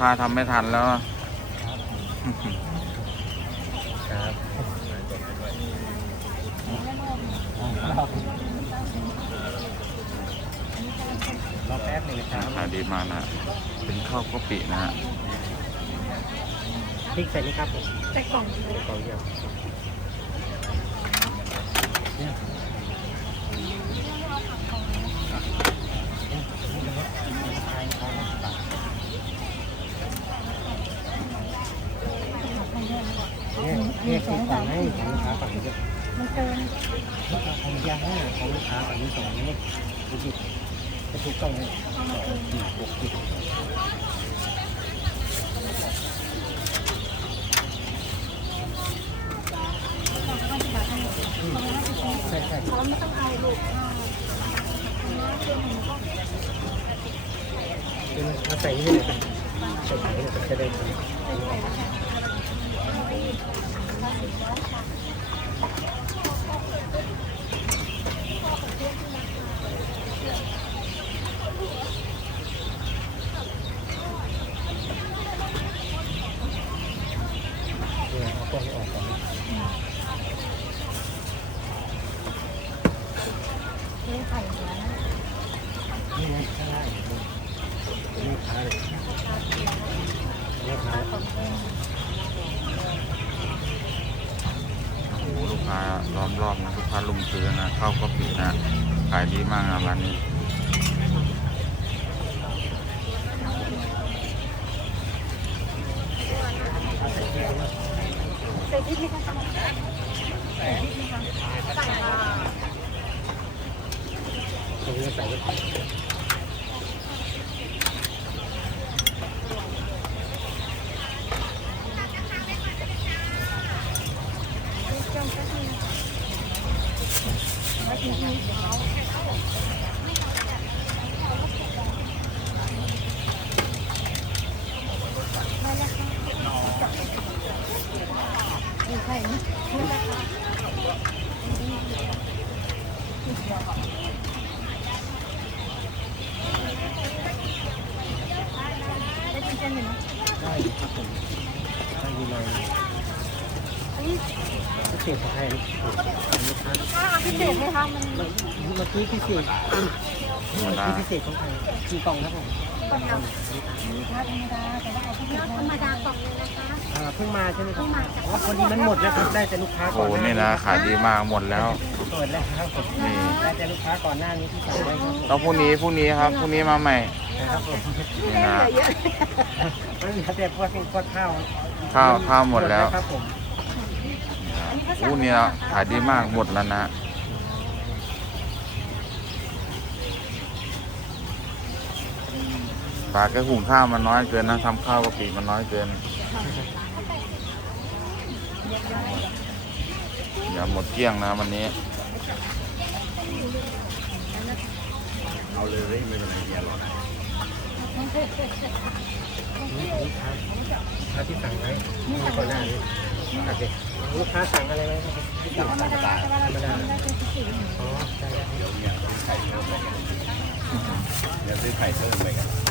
ค้าทำไม่ทันแล้วอะครับรอแป๊บหนึงนะครับขายดีมากนะ เป็นข้าวกะปินะฮะพริกใส่นี่ครับผมใส่กล่องใส่กล่องเดียวเนี่ยเนี่ยคือของให้ของลูกค้าฝั่งนี้ด้วย มันเกินของยาห้าของลูกค้าฝั่งนี้สองนี่ดูดิจะถูกต้องเลยสี่หกสิบใช่ใช่เพราไม่ต้องเอาลูกคือมาใส่นี่เลยใส่ไข่เลยจะได้ผลเนี่ยเอากล้องออกก่อนไม่ไข่หัวนะนี่ไงข้างล่างนี่ค้าเลยนี่ค้า โอ้โหลูกค้าล้อมรอบนะลูกค้าลุมซื้อนะเข้ากะปิดนะ ขายดีมากนะร้านนี้ใส่พริกไหมคะใส่พริกไหมคะใส่ค่ะ ตรงนี้ใส่ไว้ก่อน เจ้าก็คือไว้กินให้เขาได้แล้วค่ะมีไข่ไหมนี่แหละค่ะได้กินเจนหนึ่งนะ ได้ครับผมได้ดีเลย อันนี้ พิเศษของใครนี่ลูกค้า ถ้าเอาพิเศษไหมคะมัน เมื่อ กี้พิเศษธรรมดาที่พิเศษของใครกี่กล่องครับผมกล่องเดียวธรรมดาแต่ว่าเอาพิเศษธรรมดากล่องนึงนะคะ อ่าเพิ่งมาใช่ไหมครับอ๋อพอดีมันหมดแล้วครับได้แต่ลูกค้าโอ้ก่อนโหหน้านี่นะขายดีมากหมดแล้ว เปิดแล้วครับผมนี่ ได้แต่ลูกค้าก่อนหน้านี้ที่สั่งไว้ครับผมแล้วพรุ่งนี้พรุ่งนี้ครับพรุ่งนี้มาใหม่นะครับผมนี่นะมันเหลือแต่พวกพวกข้าวข้าวข้าวหมดแล้ว ครับผมอู้นี่นะขายดีมากหมดแล้วนะ ปลาแค่หุงข้าวมันน้อยเกินนะทำข้าวกะปิมันน้อยเกินอย่าหมดเกลี้ยงนะวันนี้ เอาเลยไม่เป็นไรเดียวหรอกลูกค้าลูกค้าที่สั่งไว้ก่อนหน้านี้โอเคลูกค้าสั่งอะไรไว้ครับที่สั่งธรรมดาแต่ว่าเราทำได้เป็นพิเศษอ๋อใช่แล้เดี๋ยวเนี่ยซื้อไข่เพิ่มไปกันเดี๋ยวซื้อไข่เพิ่มไปกัน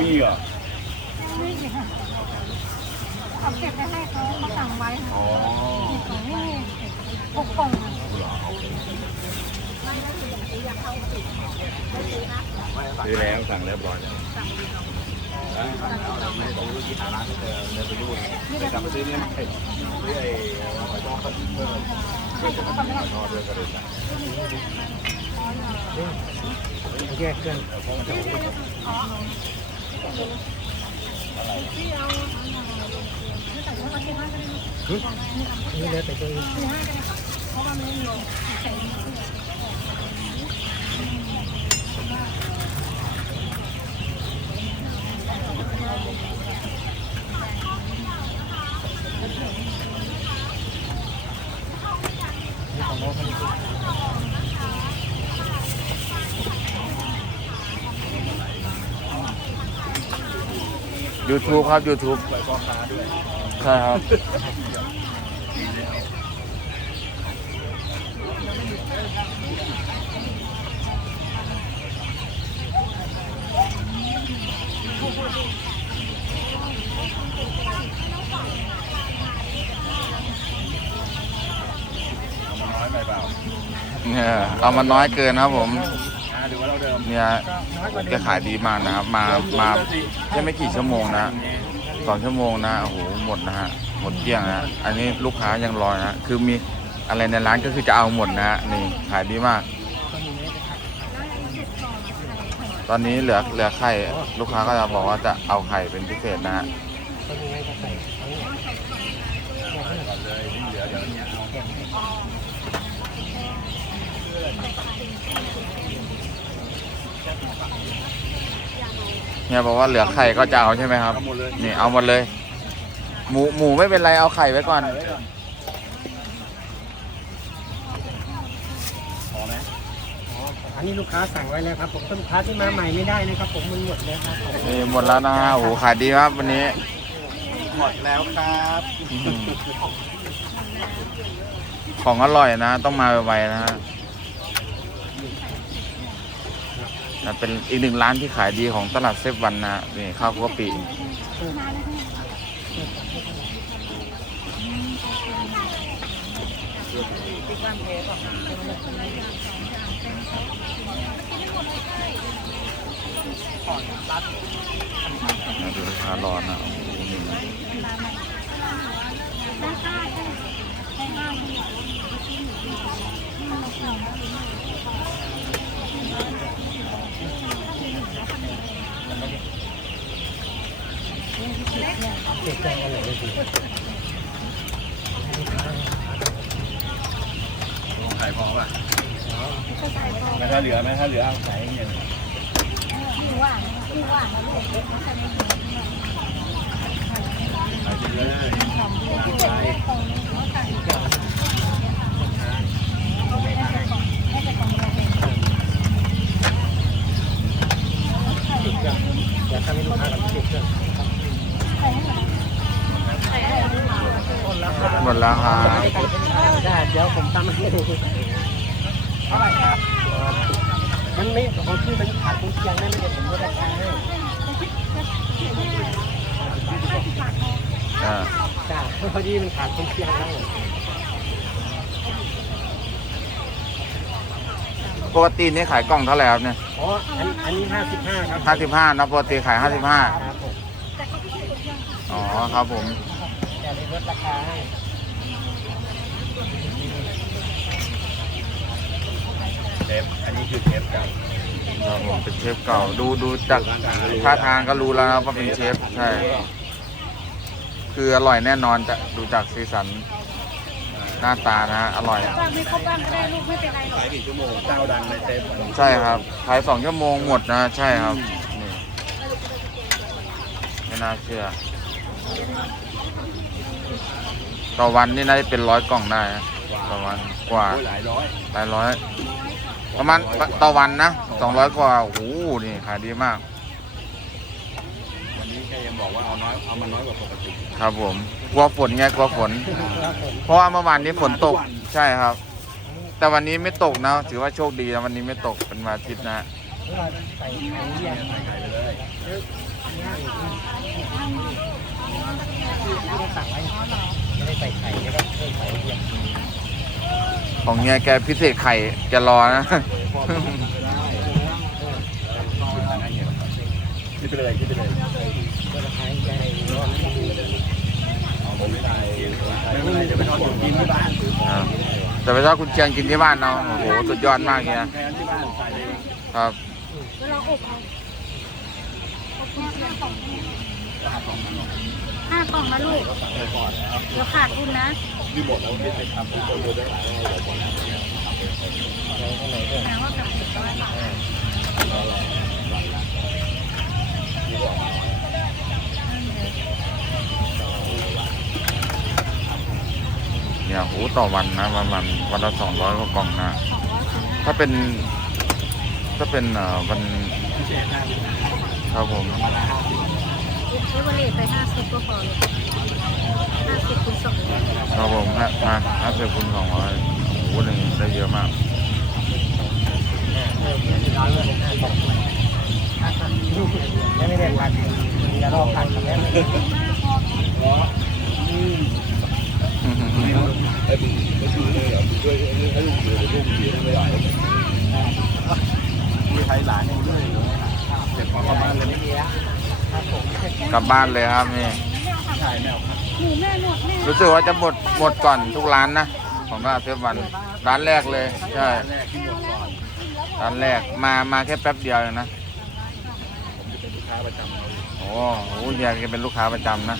มีเหรอนี่ค่ะเอาเก็บไปให้เขาเขาสั่งไว้อ๋อนี่หกกล่องซื้อแล้วสั่งเรียบร้อยแล้วสั่งแล้วเราไม่ได้ต้องรู้ที่หาร้านเจอเดินไปดูไปกลับมาซื้อเนี่ยไข่ซื้อไอ้หอยทอดเพิ่มเพิ่มหอยทอดด้วยก็เลยสั่ง แยกเครื่องนี่เลยแต่ตัวเอง เพราะว่ามันไม่มีใส่ นี่ของน้องเขานี่ ยูทูบครับ YouTube ไว้พ่อค้าด้วยใช่ครับเนี่ยเอามาน้อยเกินนะครับผม หรือว่าเราเดิมเนี่ยน้อยกว่าเดิจะขายดีมากนะครับ มามาแค่ไม่กี่ชั่วโมงนะสองชั่วโมงนะโอ้โหหมดนะฮะหมดเกลี้ยงนะอันนี้ลูกค้ายังรอนะคือมีอะไรในร้านก็คือจะเอาหมดนะฮะนี่ขายดีมาก ตอนนี้เหลือเหลือไข่ลูกค้าก็จะบอกว่าจะเอาไข่เป็นพิเศษนะฮะ เลยที่เหลือเดี๋ยวเนี้ยเอาเนี่ยบอกว่าเหลือไข่ก็จะเอาใช่ไหมครับ เอาหมดเลย นี่เอาหมดเลย หมูหมูไม่เป็นไรเอาไข่ไว้ก่อนใส่ไว้ก่อนพอไหมอ๋ออันนี้ลูกค้าสั่งไว้แล้วครับผมลูกค้าที่มาใหม่ไม่ได้นะครับ ผมมันหมดแล้วครับผมนี่หมดแล้วนะฮะโอ้โหขายดีครับวันนี้ หมดแล้วครับอืมของอร่อยนะ ต้องมาไวๆนะฮะ นะเป็นอีกหนึ่งร้านที่ขายดีของตลาดเซฟวันนะฮะนี่ข้าวกะปินะดูลูกค้ารอนะ เด็กใจอร่อยจริงไข่พอป่ะไม่ถ้าเหลือไหมถ้าเหลือเอาใส่เงี้ยที่ว่างที่ว่างแล้วลูกเล็กมันจะไม่มีใส่ไปเลยที่เด็กเล็กตรงนี้เขาสั่งเขาไม่ได้จะของไม่ได้ของเราเองติดเครื่องอยากทำให้ลูกค้ากับติดเครื่อง ใส่ให้หมดใส่ให้หมด ต้นแล้วครับ หม ดแล้วครับได้เดี๋ยวผมทำให้ดูเท่าไหร่ครับมันไม่ของที่มันขาดคุณเชียงนั่นไม่ได้ผมก็ได้ให้อ่าจ้าพอดีมันขาดคุณเชียงครับผมปกตินี่ขายกล่องเท่าไหร่ครับเนี่ย อ๋อ อันอันนี้ห้าสิบห้าครับห้าสิบห้านะปกติขายห้าสิบห้าครับผมอ๋อครับผมแต่เลยลดราคาให้ เทปอันนี้คือเทปเก่าครับผมเป็นเชฟเก่าดูดูจากท่าทางก็รู้แล้วนะว่าเป็นเชฟใช่คืออร่อยแน่นอนจะดูจากสีสันหน้าตานะฮะอร่อย บ้างไม่ครบบ้างก็ได้ลูกไม่เป็นไรหรอกขายกี่ชั่วโมงเจ้าดังในเทปใช่ครับขายสองชั่วโมงหมดนะ ใช่ครับนี่ไม่น่าเชื่อ ต่อวันนี่น่าจะเป็นร้อยกล่องได้นะต่อวันกว่าโอ้ยหลายร้อย หลายร้อย ประมาณต่อวันนะสองร้อยกว่าโอ้โหนี่ขายดีมาก วันนี้แกยังบอกว่าเอาน้อยเอามันน้อยกว่าปกติครับผมกลัวฝนไงกลัวฝนครับผมเพราะว่าเมื่อวานนี้ฝนตกใช่ครับ แต่วันนี้ไม่ตกนะ ถือว่าโชคดีนะวันนี้ไม่ตกเป็นวันอาทิตย์นะเราใส่ไข่เยี่ยมใส่ไข่ไปเลยที่ได้สั่งไว้ไม่ได้ใส่ไข่นะครับใส่ไของเฮียแกพิเศษไข่แกรอนะ คิดไปเลยคิดไปเลยก็ราคาใหญ่ร้อนไม่ดีเอาผมไม่ได้ไม่เป็นไรจะไปทอดอยู่กินที่บ้านแต่ไปชอบคุณเชียงกินที่บ้านเนาะโอ้โหสุดยอดมากเฮียแทนที่บ้ยครับเวลาอบเอาอบแค่เพียงสองห้ากล่องนะลูกเดี๋ยวขาดทุนนะ ที่บอกว่าไม่ไปทำที่คนดูได้หลายร้อยกว่าแปลว่ากับสิบร้อยบาทเนี่ยโหต่อวันนะประมาณวันละสองร้อยกว่ากล่องนะ ถ้าเป็น ถ้าเป็นเอ่อวันพิเศษห้าสิบครับผม เอเวอเรสไปห้าสิบก็พอเลยห้าสิบคูณสองร้อยครับผมฮะมาห้าสิบคูณสองร้อยโอ้โหนี่ได้เยอะมากร้อยเลยห้ากล่องยังไม่ได้ผัดมีกระรอกผัดกับแม่ไม่ได้มีใครหลานยังด้วยเจ็บความบ้านเลยไม่มีแล้ว กลับบ้านเลยครับนี่ใช่แมวหมูแม่หมดแม่รู้สึกว่าจะหมดหมดก่อนทุกร้านนะของร้านเซฟวันร้านแรกเลยใช่แรกที่หมดก่อนร้านแรกมามาแค่แป๊บเดียวเองนะผมจะเป็นลูกค้าประจำเขาโอ้โหเฮียแกเป็นลูกค้าประจำนะ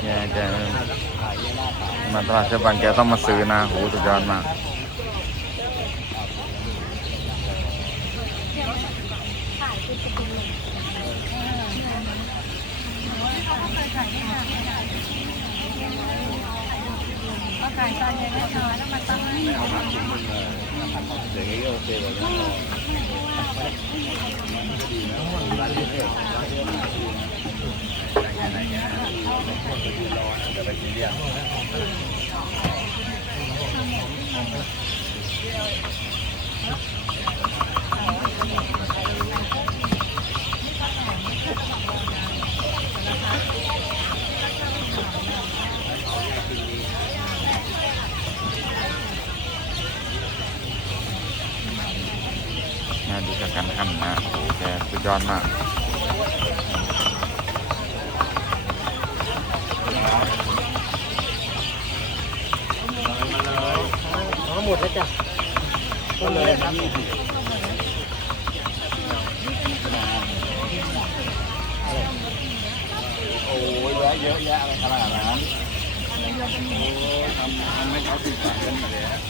เฮียแกขายเยอะมากขายมาตลาดเซฟวันแกต้องมาซื้อนะโหสุดยอดมาก ขายตอนเย็นไม่น้อยแล้วมาตั้งให้เอามาชิ้นหนึงเลยอย่างนี้โอเคกว่านะจะไปกินเลยนะดูจากการหั่นนะโอ้โหแกสุดย อดมากอ๋อหมดแล้วจ้ะหมดเลยครับโอ้ยเยอะเยอะแยะอะไรขนาดนั้นโอ้ทำทำให้เขาติดใจกันอยู่แล้ว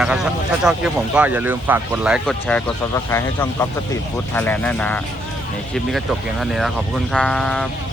นี่ยครับถ้าถ้าชอบคลิปผมก็อย่าลืมฝากกดไลค์กดแชร์กด subscribe ให้ช่องก๊อฟสตรีทฟู้ดไทยแลนด์ด้วยนะในคลิปนี้ก็จบเพียงเท่านี้แล้วขอบคุณครับ